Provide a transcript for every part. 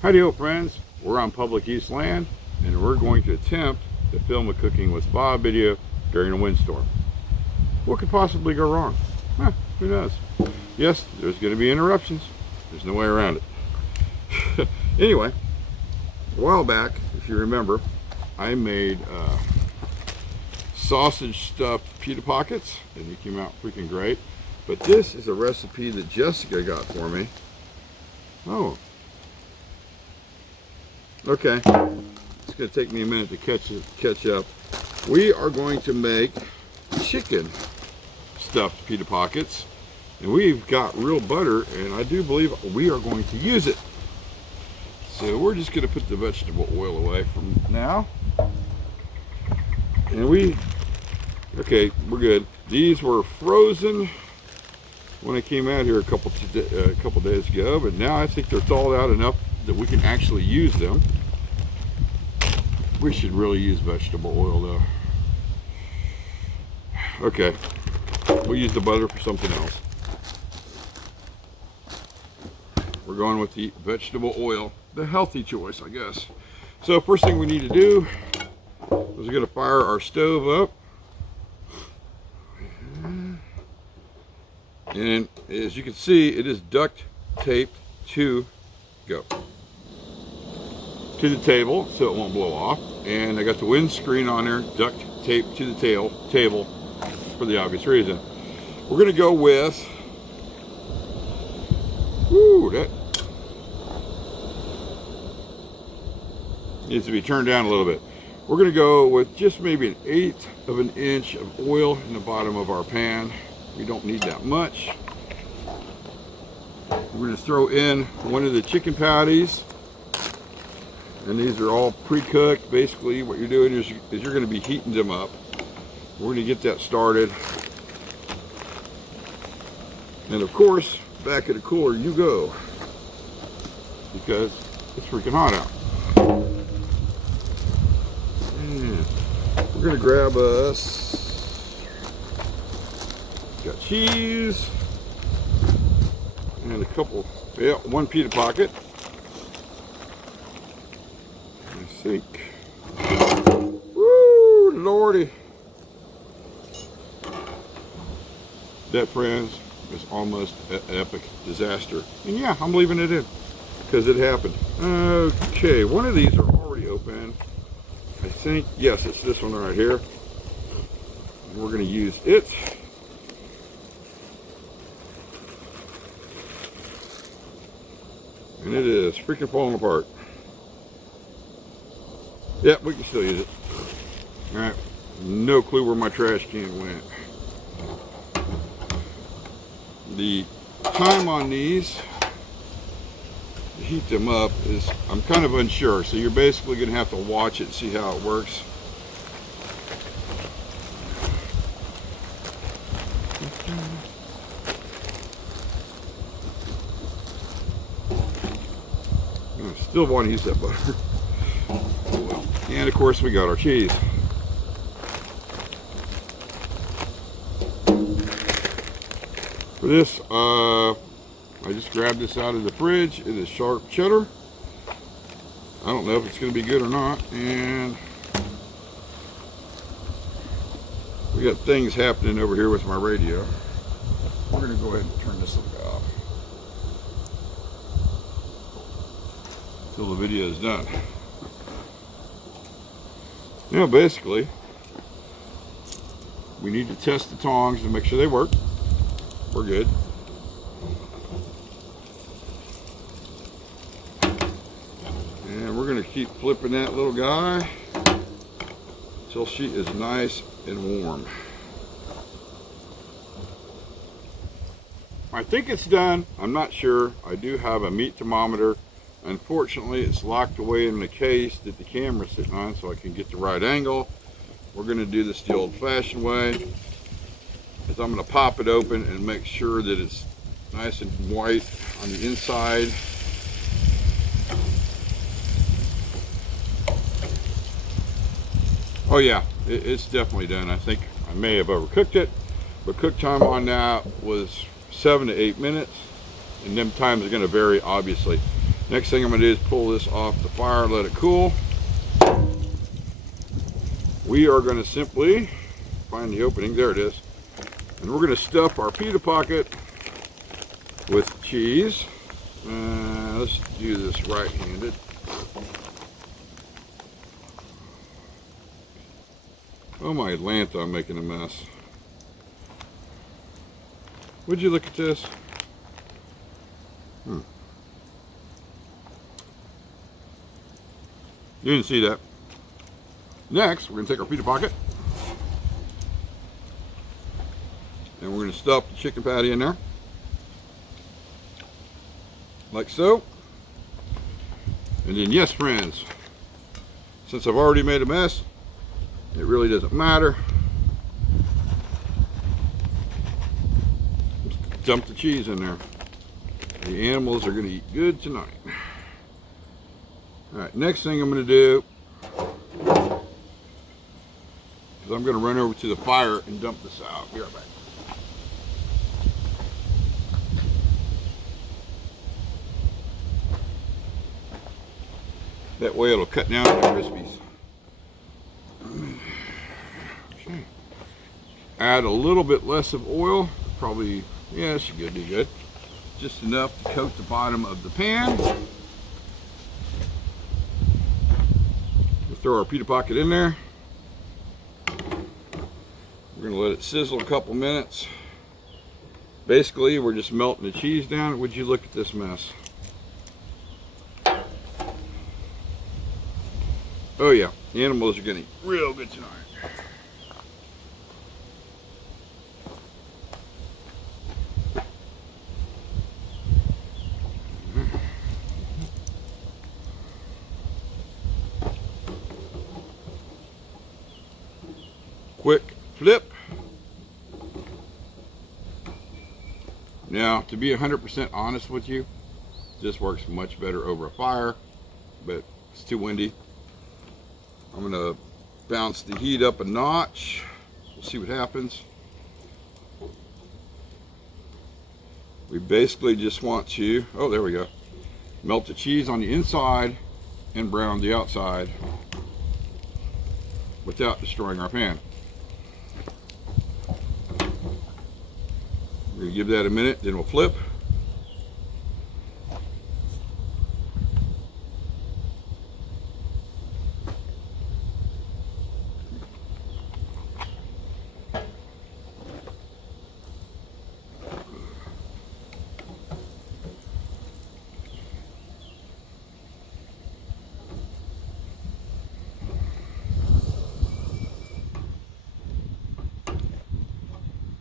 Howdy-ho friends, we're on public use land and we're going to attempt to film a Cooking with Bob video during a windstorm. What could possibly go wrong? Who knows? Yes, there's going to be interruptions. There's no way around it. Anyway, a while back, if you remember, I made sausage stuffed pita pockets and they came out freaking great. But this is a recipe that Jessica got for me. Oh. Okay, it's going to take me a minute to catch up. We are going to make chicken stuffed pita pockets, and we've got real butter, and I do believe we are going to use it. So we're just going to put the vegetable oil away from now. And okay, we're good. These were frozen when I came out here a couple days ago, but now I think they're thawed out enough that we can actually use them. We should really use vegetable oil though. Okay, we'll use the butter for something else. We're going with the vegetable oil, the healthy choice, I guess. So first thing we need to do is we're going to fire our stove up. And as you can see, it is duct taped to the table so it won't blow off. And I got the windscreen on there, duct taped to the table for the obvious reason. We're going to go with, that needs to be turned down a little bit. We're going to go with just maybe 1/8 of an inch of oil in the bottom of our pan. We don't need that much. We're going to throw in one of the chicken patties. And these are all pre-cooked. Basically what you're doing is you're going to be heating them up. We're going to get that started. And of course, back at the cooler you go. Because it's freaking hot out. And we're going to grab us, got cheese, and a couple, one pita pocket. I think. Woo, lordy. That, friends, is almost an epic disaster. And yeah, I'm leaving it in because it happened. Okay, one of these are already open. I think, yes, it's this one right here. And we're going to use it. And it is freaking falling apart. Yep, we can still use it. Alright, no clue where my trash can went. The time on these to heat them up is, I'm kind of unsure, so you're basically going to have to watch it and see how it works. I still want to use that butter. And of course we got our cheese. For this, I just grabbed this out of the fridge. It is sharp cheddar. I don't know if it's going to be good or not. And we got things happening over here with my radio. We're going to go ahead and turn this off until the video is done. You know, basically, we need to test the tongs to make sure they work. We're good. And we're going to keep flipping that little guy until she is nice and warm. I think it's done. I'm not sure. I do have a meat thermometer. Unfortunately, it's locked away in the case that the camera's sitting on, so I can get the right angle. We're going to do this the old-fashioned way. Is I'm going to pop it open and make sure that it's nice and white on the inside. Oh yeah, it's definitely done. I think I may have overcooked it, but cook time on that was 7 to 8 minutes, and them times are going to vary, obviously. Next thing I'm going to do is pull this off the fire, let it cool. We are going to simply find the opening. There it is. And we're going to stuff our pita pocket with cheese. Let's do this right-handed. Oh my Lanta, I'm making a mess. Would you look at this? You didn't see that. Next, we're going to take our pita pocket and we're going to stuff the chicken patty in there. Like so. And then, yes friends, since I've already made a mess, it really doesn't matter. Just dump the cheese in there. The animals are going to eat good tonight. Alright, next thing I'm going to do is I'm going to run over to the fire and dump this out. Be right back. That way it'll cut down on the crispies. Okay. Add a little bit less of oil. Probably, yeah, it should do good. Just enough to coat the bottom of the pan. We'll throw our pita pocket in there. We're going to let it sizzle a couple minutes. Basically, we're just melting the cheese down. Would you look at this mess? Oh yeah, the animals are going to eat real good tonight. Quick flip. Now, to be 100% honest with you, this works much better over a fire, but it's too windy. I'm going to bounce the heat up a notch. We'll see what happens. We basically just want to, oh, there we go, melt the cheese on the inside and brown the outside without destroying our pan. We're going to give that a minute, then we'll flip.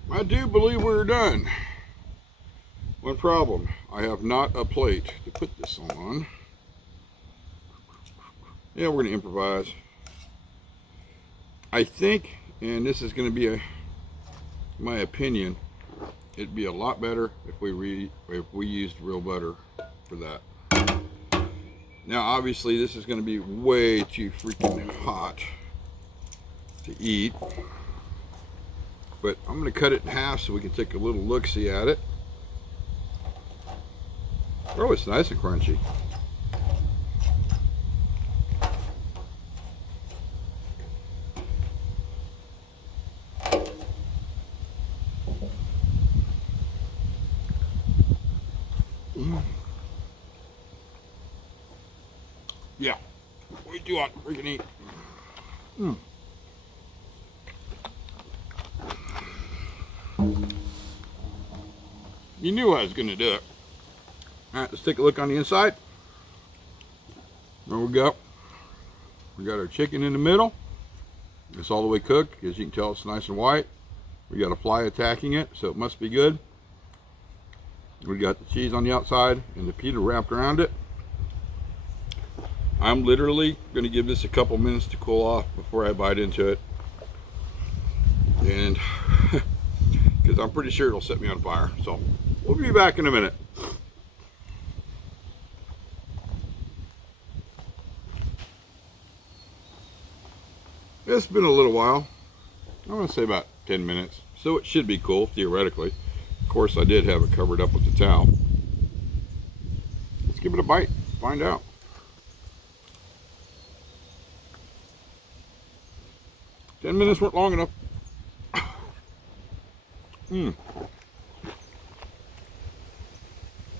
I do believe we're done. One problem, I have not a plate to put this on. Yeah, we're going to improvise. I think, and this is going to be my opinion, it'd be a lot better if we used real butter for that. Now obviously this is going to be way too freaking hot to eat. But I'm going to cut it in half so we can take a little look-see at it. Oh, it's nice and crunchy. Yeah, way too hot. We can eat. You knew I was going to do it. Alright, let's take a look on the inside. There we go. We got our chicken in the middle. It's all the way cooked. As you can tell, it's nice and white. We got a fly attacking it, so it must be good. We got the cheese on the outside and the pita wrapped around it. I'm literally going to give this a couple minutes to cool off before I bite into it. And because I'm pretty sure it'll set me on fire. So we'll be back in a minute. It's been a little while. I'm going to say about 10 minutes. So it should be cool, theoretically. Of course, I did have it covered up with the towel. Let's give it a bite. find out. Ten minutes weren't long enough. Mmm.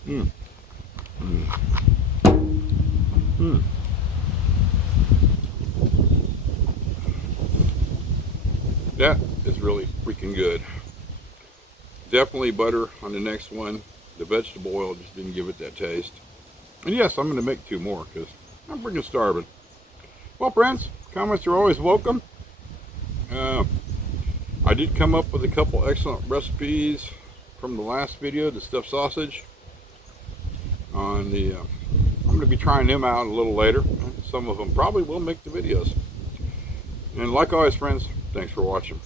Mmm. Mmm. Mmm. That is really freaking good. Definitely butter on the next one. The vegetable oil just didn't give it that taste. And yes, I'm going to make 2 more because I'm freaking starving. Well, friends, comments are always welcome. I did come up with a couple excellent recipes from the last video, the stuffed sausage. I'm going to be trying them out a little later. Some of them probably will make the videos. And like always, friends, thanks for watching.